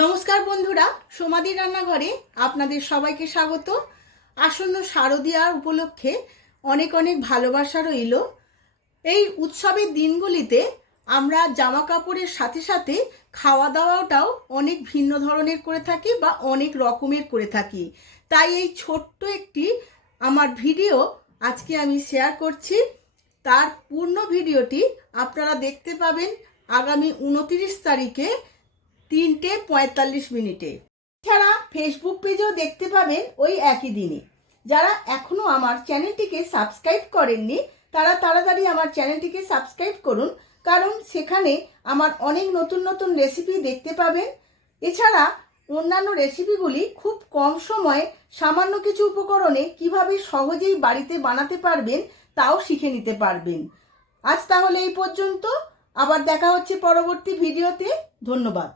নমস্কার বন্ধুরা সোমাদি রান্নাঘরে আপনাদের সবাইকে স্বাগত। আসন্ন শারদীয়ার উপলক্ষে অনেক অনেক ভালোবাসা রইল। এই উৎসবের দিনগুলিতে আমরা জামা কাপড়ের সাথে সাথে খাওয়া দাওয়াটাও অনেক ভিন্ন ধরনের করে থাকি বা অনেক রকমের করে থাকি। তাই এই ছোট্ট একটি আমার ভিডিও আজকে আমি শেয়ার করছি। তার পূর্ণ ভিডিওটি আপনারা দেখতে পাবেন আগামী উনতিরিশ তারিখে তিনটে পঁয়তাল্লিশ মিনিটে। এছাড়া ফেসবুক পেজেও দেখতে পাবেন ওই একই দিনে। যারা এখনও আমার চ্যানেলটিকে সাবস্ক্রাইব করেননি, তারা তাড়াতাড়ি আমার চ্যানেলটিকে সাবস্ক্রাইব করুন, কারণ সেখানে আমার অনেক নতুন নতুন রেসিপি দেখতে পাবেন। এছাড়া অন্যান্য রেসিপিগুলি খুব কম সময়ে সামান্য কিছু উপকরণে কীভাবে সহজেই বাড়িতে বানাতে পারবেন, তাও শিখে নিতে পারবেন। আজ তাহলে এই পর্যন্ত। আবার দেখা হচ্ছে পরবর্তী ভিডিওতে। ধন্যবাদ।